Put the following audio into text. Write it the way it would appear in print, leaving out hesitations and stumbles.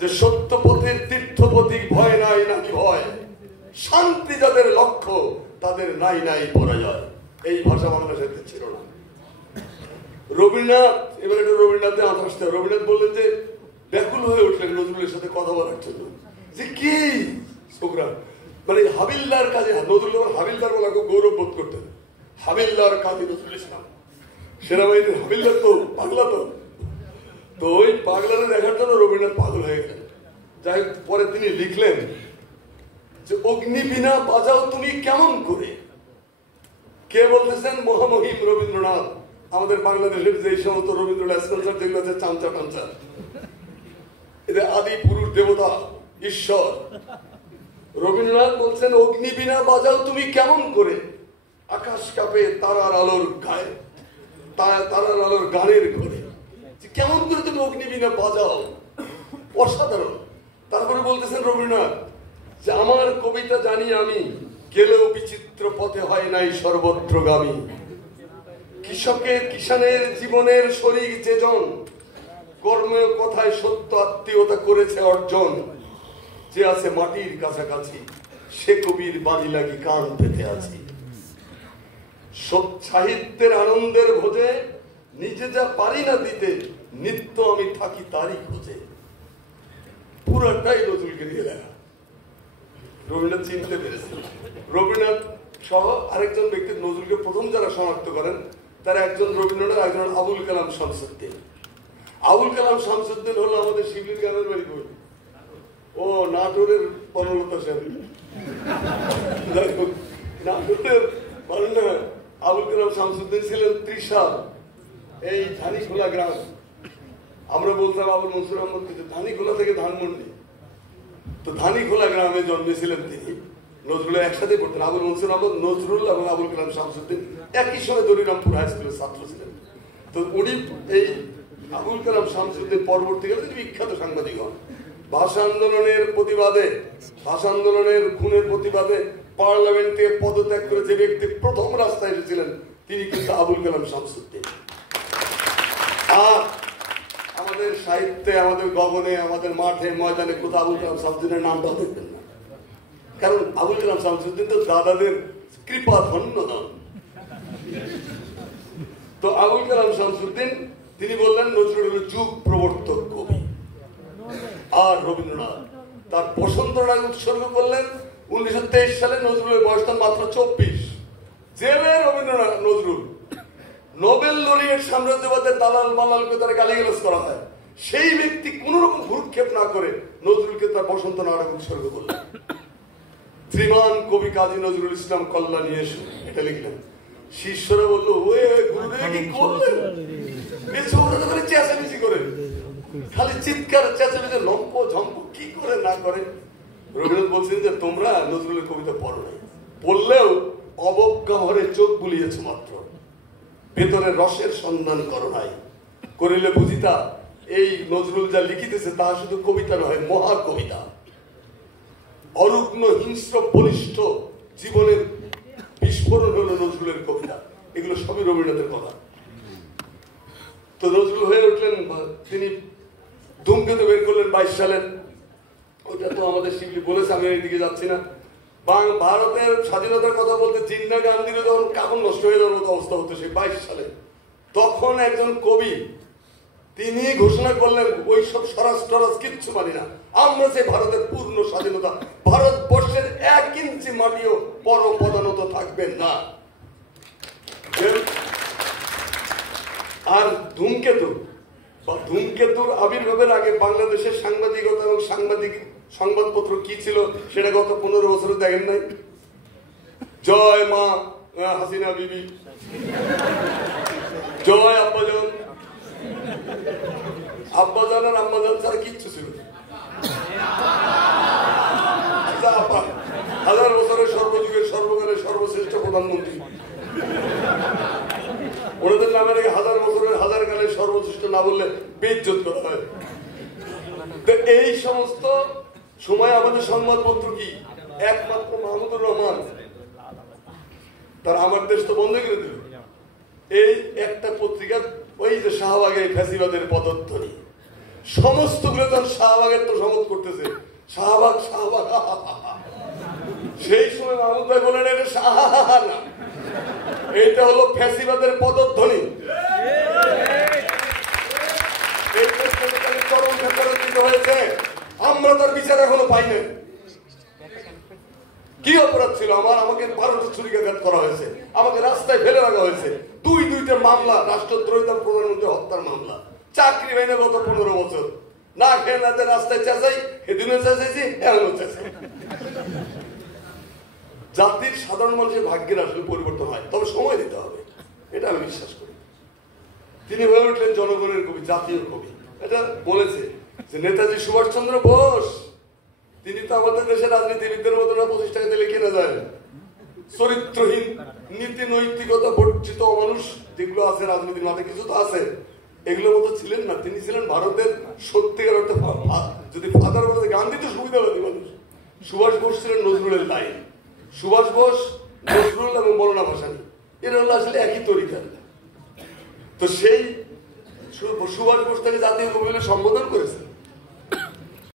যে সত্য পথের তীর্থপথিক ভয় নাই নাকি ভয়, শান্তি যাদের লক্ষ্য তাদের নাই নাই পরাজয়। এই ভাষা বাংলা সাহিত্যে ছিল না। রবীন্দ্রনাথ, এবার একটু রবীন্দ্রনাথের আঁত আসতে, রবীন্দ্রনাথ বললেন যে ব্যাকুল হয়ে উঠলেন নজরুলের সাথে কথা বলার জন্য, যে কি ছোকরা মানে হাবিলদার কাজে, নজরুল হাবিলদার বলা খুব গৌরব বোধ করতেন। হাবিলদার কাজী নজরুল ইসলাম, সেনাবাহিনীর হাবিলদার তো পাগলা, তো ওই পাগলারে দেখার জন্য রবীন্দ্রনাথ পাগল হয়ে গেলেন। যাই হোক, পরে তিনি লিখলেন যে অগ্নি বিনা বাজাও তুমি কেমন করে। কে বলতেছেন? মহামহিম রবীন্দ্রনাথ। আমাদের বাংলাদেশের যে সমস্ত রবীন্দ্রনাথ স্কল্পচার যেগুলো আছে চামচা টামচা, এদের আদি পুরুষ দেবতা ঈশ্বর। রবীন্দ্রনাথ বলছেন অগ্নি বিনা বাজাও তুমি কেমন করে, আকাশ কাঁপে তারার আলোর গায়ে, তারার আলোর গানের ঘরে। কেমন করে তুমি অগ্নি বিনা বাজাও, অসাধারণ। তারপরে বলতেছেন রবীন্দ্রনাথ যে আমার কবিতা জানি আমি, গেলেও বিচিত্র পথে হয় নাই সর্বত্রগামী। কৃষকের কিষানের জীবনের শরীর যেজন, কর্ম কথায় সত্য আত্মীয়তা করেছে অর্জন। যে আছে মাটির কাছাকাছি, সে কবির বাড়ি লাগি কান পেতে আছি। সাহিত্যের আনন্দের ভোজে নিজে যা পারি না দিতে, নিত্য আমি থাকি তারই খোঁজে। পুরাটাই নজরুলকে দিয়ে লেখা। রবীন্দ্রনাথ চিনতে পেরেছেন। রবীন্দ্রনাথ সহ আরেকজন ব্যক্তি নজরুলকে প্রথম যারা শনাক্ত করেন তারা একজন রবীন্দ্রনাথ, একজন আবুল কালাম শামসুদ্দিন। আবুল কালাম শামসুদ্দিন হলো আমাদের শিবির গ্রামের বাড়ি বই, ও নাটোরের বনলতা সেন। নাটোরের বর্ণনা আবুল কালাম শামসুদ্দিন ছিলেন ত্রিশাল, এই ধানিখোলা গ্রাম। আমরা বলতাম আবুল মনসুর আহমদ কিন্তু ধানিখোলা থেকে ধানমন্ডি, তো ধানিখোলা গ্রামে জন্মেছিলেন তিনি। নজরুল একসাথে পড়তেন। আবুল মনসুর আহমদ, নজরুল এবং আবুল কালাম শামসুদ্দিন একই সঙ্গে দরিরামপুর হাই স্কুলের ছাত্র ছিলেন। তো উনি এই আবুল কালাম শামসুদ্দিন পরবর্তীকালে তিনি বিখ্যাত সাংবাদিক হন। ভাষা আন্দোলনের প্রতিবাদে, ভাষা আন্দোলনের খুনের প্রতিবাদে পার্লামেন্ট থেকে পদত্যাগ করে যে ব্যক্তি প্রথম রাস্তায় এসেছিলেন তিনি কিন্তু আবুল কালাম শামসুদ্দিন। আর আমাদের সাহিত্যে, আমাদের গগনে, আমাদের মাঠে ময়দানে কোথাও আবুল কালাম শামসুদ্দিনের নামটাও দেখবেন না, কারণ আবুল কালাম শামসুদ্দিন তো দাদাদের কৃপা ধন্য নন। তো আবুল কালাম শামসুদ্দিন তিনি বললেন নজরুল হল যুগ প্রবর্তক কবি। আর রবীন্দ্রনাথ তার বসন্ত রাগ উৎসর্গ করলেন 1923 সালে। নজরুলের বয়স তার মাত্র 24। জেলে রবীন্দ্রনাথ, নজরুল নোবেল লরিয়েট সাম্রাজ্যবাদের দালাল মালালকে তারা গালিগালাজ করা হয়, সেই ব্যক্তি কোন রকম ভ্রুক্ষেপ না করে নজরুলকে তার বসন্ত নাটক উৎসর্গ করলেন। শ্রীমান কবি কাজী নজরুল ইসলাম কল্যাণী এসে এটা লিখলেন। শিষ্যরা বললো ওই গুরুদেব কি করলেন, চেঁচামেচি করে, খালি চিৎকার চেঁচামেচি, লম্প ঝম্প কি করে না করে। রবীন্দ্রনাথ বলছেন যে তোমরা নজরুলের কবিতা পড়ো নাই, পড়লেও অবজ্ঞা ভরে চোখ বুলিয়েছ মাত্র, ভেতরে রসের সন্ধান করো নাই। করিলে বুঝিতা এই নজরুল যা লিখিতেছে তা শুধু কবিতা নয়, মহা কবিতা। অরুগ্ন হিংস্র বলিষ্ঠ জীবনের বিস্ফোরণ হলো নজরুলের কবিতা। এগুলো সবই রবীন্দ্রনাথের কথা। তো নজরুল হয়ে উঠলেন, তিনি ধূমকেতু বের করলেন 22 সালে। ওটা তো আমাদের শিবলি বলেছে, আমি এইদিকে যাচ্ছি না। ভারতের স্বাধীনতার কথা বলতে জিন্না গান্ধীরও যখন কাপড় নষ্ট হয়ে যাওয়ার মতো অবস্থা হতো সেই 22 সালে, তখন একজন কবি তিনি ঘোষণা করলেন ওইসব স্বরাজ টরাজ কিচ্ছু মানি না, আমরা যে ভারতের পূর্ণ স্বাধীনতা, ভারতবর্ষের 1 ইঞ্চি মাটিও পর পদানত থাকবেন না। আর ধূমকেতু বা ধূমকেতুর আবির্ভাবের আগে বাংলাদেশের সাংবাদিকতা এবং সংবাদপত্র কি ছিল সেটা গত 15 বছরে দেখেন নাই। জয় মা হাসিনা বিবি, জয় আব্বাজান। আব্বাজান আর আম্মাজান ছাড়া কিচ্ছু ছিল না। 1000 বছরের সর্বযুগের সর্বকালের সর্বশ্রেষ্ঠ প্রধানমন্ত্রী, ওনাদের নামে 1000 বছরের 1000 কালের সর্বশ্রেষ্ঠ না বললে বেইজ্জত করা হয়। তো এই সমস্ত সময় আমাদের সংবাদপত্র কি একমাত্র মাহমুদুর রহমান তার আমার দেশ তো বন্ধ করে দিল। এই একটা পত্রিকা, ওই যে শাহবাগে ফ্যাসিবাদের পদধ্বনি, সমস্ত গুলো তখন শাহবাগের তো সমত করতেছে, শাহবাগ শাহবাগ। সেই সময় মাহমুদ ভাই বলেন এটা শাহা না, এইটা হলো ফ্যাসিবাদের পদধ্বনি। চরম ফেতরান্বিত হয়েছে। আমরা তার বিচার এখনো পাই না। কি অপরাধ ছিল আমার? আমাকে 12টা ছুরিকাঘাত করা হয়েছে, আমাকে রাস্তায় ফেলে রাখা হয়েছে, দুইটা মামলা, রাষ্ট্রদ্রোহিতা, প্রধানমন্ত্রী হত্যার মামলা, চাকরি হয়নি গত 15 বছর, না খেয়ে না রাস্তায় চেঁচাই, সেদিনও চেঁচাইছি, এখনো চেঁচাই। জাতির সাধারণ মানুষের ভাগ্যের আসলে পরিবর্তন হয়, তবে সময় দিতে হবে, এটা আমি বিশ্বাস করি। তিনি হয়ে উঠলেন জনগণের কবি, জাতীয় কবি। এটা বলেছে যে নেতাজি সুভাষচন্দ্র বোস, তিনি তো আমাদের দেশের রাজনীতিবিদদের মতো না 25 টাকা দিলে কেনা যায়। চরিত্রহীন, নীতি নৈতিকতা বর্জিত মানুষ যেগুলো আছে রাজনীতির মাঠে, কিছু তো আছে, এগুলোর মতো ছিলেন না। তিনি ছিলেন ভারতের সত্যিকার অর্থে, যদি ফাদার বলতে গান্ধী তো সুবিধাবাদী মানুষ, সুভাষ বোস ছিলেন নজরুলের লাইন। সুভাষ বোস, নজরুল এবং মৌলানা ভাসানী, এরা হলো আসলে একই তরিকা। তো সেই সুভাষ বোস তাকে জাতীয় কবি বলে সম্বোধন করেছে।